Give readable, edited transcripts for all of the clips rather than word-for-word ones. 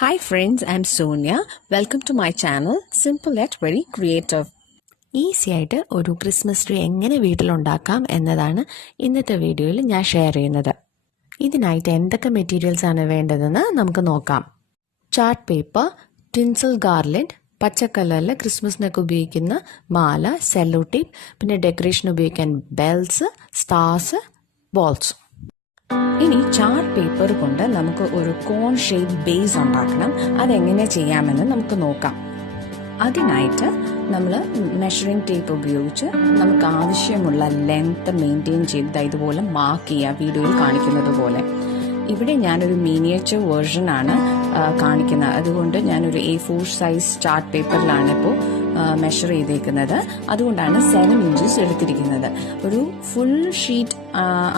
Hi friends, I'm Sonia. Welcome to my channel, Simple yet very creative. Easy ആയിട്ട് ഒരു Christmas tree എങ്ങനെ വീട്ടിലുണ്ടാക്കാം എന്നതാണ് ഇന്നത്തെ വീഡിയോയിൽ ഞാൻ ഷെയർ ചെയ്യുന്നത്. ഇതിനായിട്ട് എന്തൊക്കെ മെറ്റീരിയൽസ് ആണ് വേണ്ടതെന്ന് നമുക്ക് നോക്കാം. ചാർട്ട് പേപ്പർ, ടിൻസൽ ഗാർലൻഡ്, പച്ച കളറിൽ ക്രിസ്മസിനൊക്കെ ഉപയോഗിക്കുന്ന മാല, സെല്ലോ ടേപ്പ്, പിന്നെ ഡെക്കറേഷൻ ഉപയോഗിക്കാൻ ബെൽസ്, സ്റ്റാർസ്, ബോൾസ്. ഇനി ചാർട്ട് പേപ്പർ കൊണ്ട് നമുക്ക് ഒരു കോൺ ഷേപ്പ് ബേസ് ഉണ്ടാക്കണം. അതെങ്ങനെ ചെയ്യാമെന്ന് നമുക്ക് നോക്കാം. അതിനായിട്ട് നമ്മൾ മെഷറിംഗ് ടേപ്പ് ഉപയോഗിച്ച് നമുക്ക് ആവശ്യമുള്ള ലെങ്ത് മെയിൻറ്റെയിൻ ചെയ്ത് ഇതുപോലെ മാർക്ക് ചെയ്യുക, വീഡിയോയിൽ കാണിക്കുന്നത് പോലെ. ഇവിടെ ഞാനൊരു മിനിയേച്ചർ വേർഷനാണ് കാണിക്കുന്നത്. അതുകൊണ്ട് ഞാനൊരു A4 സൈസ് ചാർട്ട് പേപ്പറിലാണ് ഇപ്പോൾ മെഷർ ചെയ്തേക്കുന്നത്. അതുകൊണ്ടാണ് 7 ഇഞ്ചസ് എടുത്തിരിക്കുന്നത്. ഒരു ഫുൾ ഷീറ്റ്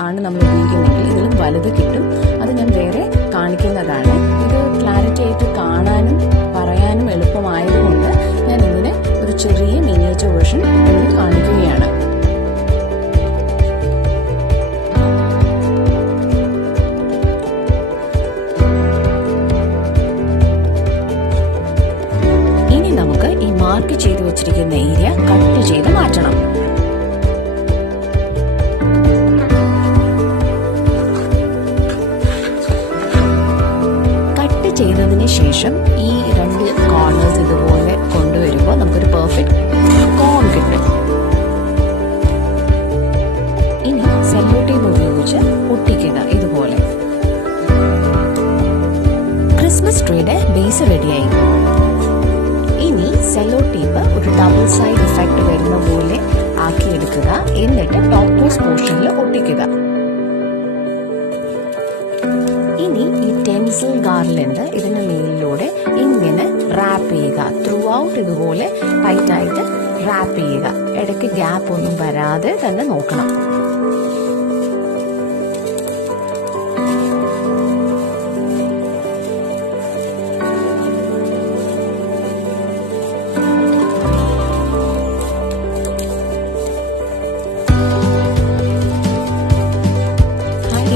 ആണ് നമ്മൾ ഉപയോഗിക്കുന്നതെങ്കിൽ ഇതിലും വലുത് കിട്ടും. അത് ഞാൻ വേറെ കാണിക്കുന്നതാണ്. ഇത് ക്ലാരിറ്റി ആയിട്ട് കാണാനും പറയാനും എളുപ്പമായതുകൊണ്ട് ഞാൻ ഇങ്ങനെ ഒരു ചെറിയ മിനിയേച്ചർ വേർഷൻ കാണിക്കുകയാണ്. നമുക്ക് ഈ മാർക്ക് ചെയ്തു വെച്ചിരിക്കുന്ന ഏരിയ കട്ട് ചെയ്ത് മാറ്റണം. കട്ട് ചെയ്തതിന് ശേഷം ഈ 2 കോർണേഴ്സ് ഇതുപോലെ കൊണ്ടുവരുമ്പോൾ നമുക്കൊരു പെർഫെക്റ്റ് കോൺ കിട്ടും. ഇനി സെല്ലോ ടേപ്പ് ഉപയോഗിച്ച് ഒട്ടിക്കുക ഇതുപോലെ. ക്രിസ്മസ് ട്രീയുടെ ബേസ് റെഡിയായി. ഇനി സെല്ലോ ടേപ്പ് ഒരു ഡബിൾ സൈഡ് ഇഫക്റ്റ് വരുന്ന പോലെ ആക്കിയെടുക്കുക. എന്നിട്ട് ടോപ്പ് മോസ്റ്റ് പോർഷനിൽ ഒട്ടിക്കുക. ഇനി ഈ ടെൻസിൽ ഗാർലൻഡ് ഇതിന്റെ മേലിലൂടെ ഇങ്ങനെ റാപ്പ് ചെയ്യുക. ത്രൂ ഔട്ട് ഇതുപോലെ ടൈറ്റായിട്ട് റാപ്പ് ചെയ്യുക. ഇടയ്ക്ക് ഗ്യാപ്പ് ഒന്നും വരാതെ തന്നെ നോക്കണം.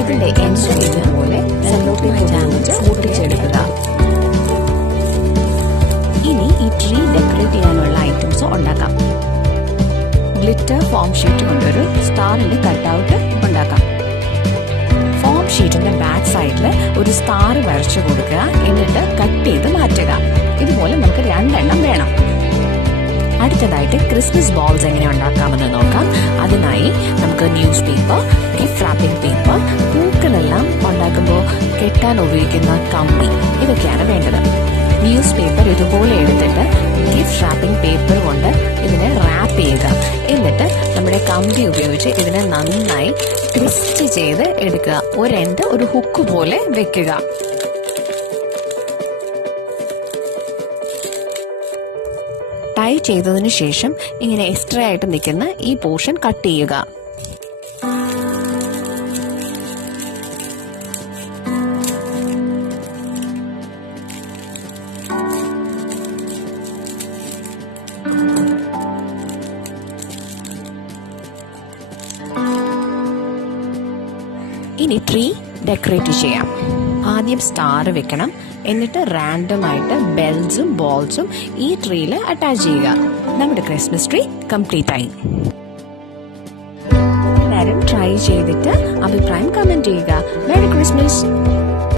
ഇതിന്റെ എൻഡ് ഇതുപോലെ സെല്ലോ ടേപ്പ് ഉപയോഗിച്ച് ഒട്ടിച്ചെടുക്കുക. ഇനി ഈ ട്രീ ഡെക്കറേറ്റ് ചെയ്യാനുള്ള ഐറ്റംസ് ഉണ്ടാക്കാം. ഗ്ലിറ്റർ ഫോം ഷീറ്റ് കൊണ്ടൊരു സ്റ്റാറിന്റെ കട്ട്ഔട്ട് ഉണ്ടാക്കാം. ഫോം ഷീറ്റിന്റെ ബാക്ക് സൈഡിൽ ഒരു സ്റ്റാർ വരച്ചു കൊടുക്കുക. എന്നിട്ട് കട്ട് ചെയ്ത് മാറ്റുക. ഇതുപോലെ നമുക്ക് 2 എണ്ണം വേണം. അടുത്തതായിട്ട് ക്രിസ്മസ് ബോൾസ് എങ്ങനെ ഉണ്ടാക്കാമെന്ന് നോക്കാം. അതിനായി നമുക്ക് news paper, gift wrapping paper, പൂക്കളെല്ലാം ഉണ്ടാക്കുമ്പോൾ കെട്ടാൻ ഉപയോഗിക്കുന്ന കമ്പി, ഇതൊക്കെയാണ് വേണ്ടത്. ന്യൂസ് പേപ്പർ ഇതുപോലെ എടുത്തിട്ട് ഗിഫ്റ്റ് റാപ്പിംഗ് പേപ്പർ കൊണ്ട് ഇതിനെ റാപ്പ് ചെയ്യുക. എന്നിട്ട് നമ്മുടെ കമ്പി ഉപയോഗിച്ച് ഇതിനെ നന്നായി ട്വിസ്റ്റ് ചെയ്ത് എടുക്കുക. ഒരു എൻഡ് ഒരു ഹുക്ക് പോലെ വെക്കുക. ടൈ ചെയ്തതിനു ശേഷം ഇങ്ങനെ എക്സ്ട്രാ ആയിട്ട് നിൽക്കുന്ന ഈ പോർഷൻ കട്ട് ചെയ്യുക. ഇനി ട്രീ ഡെക്കറേറ്റ് ചെയ്യാം. ആദ്യം സ്റ്റാർ വെക്കണം. എന്നിട്ട് റാൻഡം ആയിട്ട് ബെൽസും ബോൾസും ഈ ട്രീയിൽ അറ്റാച്ച് ചെയ്യുക. നമ്മുടെ ക്രിസ്മസ് ട്രീ കംപ്ലീറ്റ് ആയി. എല്ലാവരും ട്രൈ ചെയ്തിട്ട് അഭിപ്രായം കമന്റ് ചെയ്യുക. Merry Christmas.